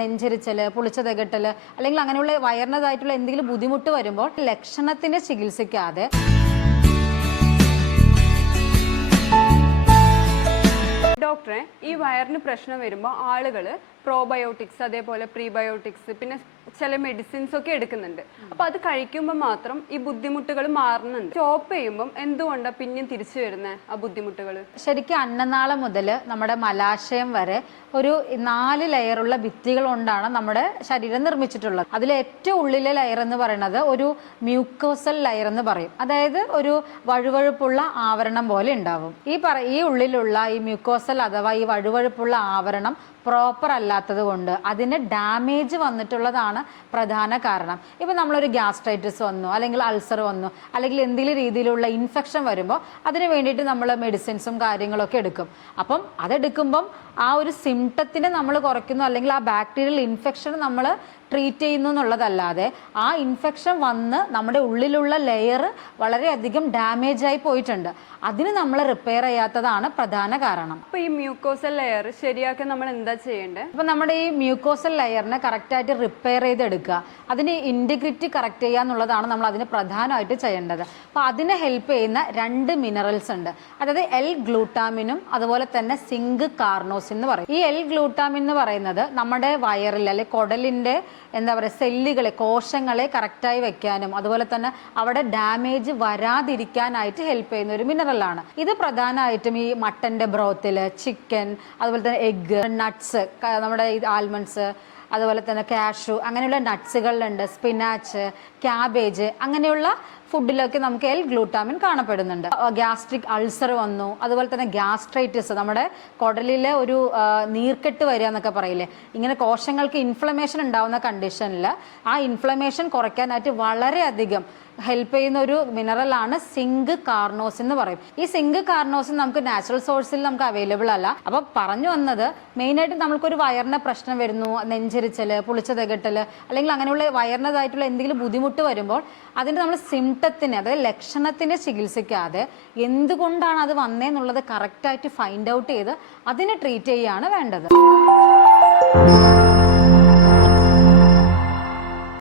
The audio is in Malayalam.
നെഞ്ചരിച്ചല്, പുളിച്ച തികട്ടല്, അല്ലെങ്കിൽ അങ്ങനെയുള്ള വയറിനതായിട്ടുള്ള എന്തെങ്കിലും ബുദ്ധിമുട്ട് വരുമ്പോൾ ലക്ഷണത്തിന് ചികിത്സിക്കാതെ ഡോക്ടറെ, ഈ വയറിന് പ്രശ്നം വരുമ്പോൾ ആളുകൾ പ്രോബയോട്ടിക്സ്, അതേപോലെ പ്രീബയോട്ടിക്സ്, പിന്നെ ചില മെഡിസിൻസ് ഒക്കെ എടുക്കുന്നുണ്ട്. അപ്പൊ അത് കഴിക്കുമ്പോൾ മാത്രം ഈ ബുദ്ധിമുട്ടുകൾ മാറുന്നുണ്ട്. സ്റ്റോപ്പ് ചെയ്യുമ്പോൾ എന്തുകൊണ്ടാണ് പിന്നെയും തിരിച്ചു വരുന്നത് ആ ബുദ്ധിമുട്ടുകൾ? ശരിക്കും അന്നനാളം മുതൽ നമ്മുടെ മലാശയം വരെ ഒരു 4 ലെയറുള്ള ഭിത്തികൾ കൊണ്ടാണ് നമ്മുടെ ശരീരം നിർമ്മിച്ചിട്ടുള്ളത്. അതിൽ ഏറ്റവും ഉള്ളിലെ ലെയർ എന്ന് പറയുന്നത് ഒരു മ്യൂക്കോസൽ ലെയർ എന്ന് പറയും. അതായത് ഒരു വഴുവഴുപ്പുള്ള ആവരണം പോലെ ഉണ്ടാവും. ഈ ഉള്ളിലുള്ള ഈ മ്യൂക്കോസൽ അഥവാ ഈ വഴുവഴുപ്പുള്ള ആവരണം പ്രോപ്പർ അല്ലാത്തത് കൊണ്ട് അതിന് ഡാമേജ് വന്നിട്ടുള്ളതാണ് പ്രധാന കാരണം. ഇപ്പം നമ്മളൊരു ഗ്യാസ്ട്രൈറ്റിസ് വന്നു, അല്ലെങ്കിൽ അൾസർ വന്നു, അല്ലെങ്കിൽ എന്തെങ്കിലും രീതിയിലുള്ള ഇൻഫെക്ഷൻ വരുമ്പോൾ അതിന് വേണ്ടിയിട്ട് നമ്മൾ മെഡിസിൻസും കാര്യങ്ങളൊക്കെ എടുക്കും. അപ്പം അതെടുക്കുമ്പം ആ ഒരു സിംറ്റത്തിനെ നമ്മൾ കുറയ്ക്കുന്നു, അല്ലെങ്കിൽ ആ ബാക്ടീരിയൽ ഇൻഫെക്ഷൻ നമ്മൾ ട്രീറ്റ് ചെയ്യുന്നു എന്നുള്ളതല്ലാതെ ആ ഇൻഫെക്ഷൻ വന്ന് നമ്മുടെ ഉള്ളിലുള്ള ലെയർ വളരെയധികം ഡാമേജ് ആയി പോയിട്ടുണ്ട്. അതിന് നമ്മൾ റിപ്പയർ ചെയ്യാത്തതാണ് പ്രധാന കാരണം. അപ്പൊ ഈ മ്യൂക്കോസൽ ലെയർ ശരിയാക്കാൻ നമ്മൾ എന്താ ചെയ്യേണ്ടത്? അപ്പൊ നമ്മുടെ ഈ മ്യൂക്കോസൽ ലെയറിനെ കറക്റ്റായിട്ട് റിപ്പയർ ചെയ്തെടുക്കുക, അതിന് ഇൻറ്റഗ്രിറ്റി കറക്റ്റ് ചെയ്യുക എന്നുള്ളതാണ് നമ്മൾ അതിന് പ്രധാനമായിട്ട് ചെയ്യേണ്ടത്. അപ്പോൾ അതിനെ ഹെൽപ്പ് ചെയ്യുന്ന 2 മിനറൽസ് ഉണ്ട്. അതായത് L-ഗ്ലൂട്ടാമിനും അതുപോലെ തന്നെ സിങ്ക് കാർനോസിൻ എന്ന് പറയും. ഈ L-ഗ്ലൂട്ടാമിൻ എന്ന് പറയുന്നത് നമ്മുടെ വയറിൽ അല്ലെങ്കിൽ കുടലിൻ്റെ സെല്ലുകളെ, കോശങ്ങളെ കറക്റ്റായി വെക്കാനും അതുപോലെ തന്നെ അവിടെ ഡാമേജ് വരാതിരിക്കാനായിട്ട് ഹെൽപ്പ് ചെയ്യുന്ന ഒരു മിനറലാണ്. ഇത് പ്രധാനമായിട്ടും ഈ മട്ടൻ്റെ ബ്രോത്തില്, ചിക്കൻ, അതുപോലെ തന്നെ എഗ്ഗ്, നട്ട്സ്, നമ്മുടെ ആൽമണ്ട്സ്, അതുപോലെ തന്നെ കാഷ്യൂ, അങ്ങനെയുള്ള നട്ട്സുകളിലുണ്ട്. സ്പിനാച്ച്, ക്യാബേജ്, അങ്ങനെയുള്ള ഫുഡിലൊക്കെ നമുക്ക് L-ഗ്ലൂട്ടാമിൻ കാണപ്പെടുന്നുണ്ട്. ഗ്യാസ്ട്രിക് അൾസർ വന്നു, അതുപോലെ തന്നെ ഗ്യാസ്ട്രൈറ്റിസ്, നമ്മുടെ കുടലിലെ ഒരു നീർക്കെട്ട് വരിക എന്നൊക്കെ പറയില്ലേ, ഇങ്ങനെ കോശങ്ങൾക്ക് ഇൻഫ്ലമേഷൻ ഉണ്ടാവുന്ന കണ്ടീഷനിൽ ആ ഇൻഫ്ലമേഷൻ കുറയ്ക്കാനായിട്ട് വളരെയധികം ഹെൽപ്പ് ചെയ്യുന്ന ഒരു മിനറലാണ് സിങ്ക് കാർനോസിൻ എന്ന് പറയും. ഈ സിങ്ക് കാർനോസിൻ നമുക്ക് നാച്ചുറൽ സോഴ്സിൽ നമുക്ക് അവൈലബിൾ അല്ല. അപ്പൊ പറഞ്ഞു വന്നത് മെയിനായിട്ട് നമുക്കൊരു വയറിന് പ്രശ്നം വരുന്നു, നെഞ്ചരിച്ചല്, പുളിച്ച തികട്ടല്, അല്ലെങ്കിൽ അങ്ങനെയുള്ള വയറിനതായിട്ടുള്ള എന്തെങ്കിലും ബുദ്ധിമുട്ട് വരുമ്പോൾ അതിൻ്റെ നമ്മൾ സിംറ്റത്തിന്, അതായത് ലക്ഷണത്തിന് ചികിത്സിക്കാതെ എന്തുകൊണ്ടാണ് അത് വന്നേന്നുള്ളത് കറക്റ്റായിട്ട് ഫൈൻഡ് ഔട്ട് ചെയ്ത് അതിനെ ട്രീറ്റ് ചെയ്യുകയാണ് വേണ്ടത്.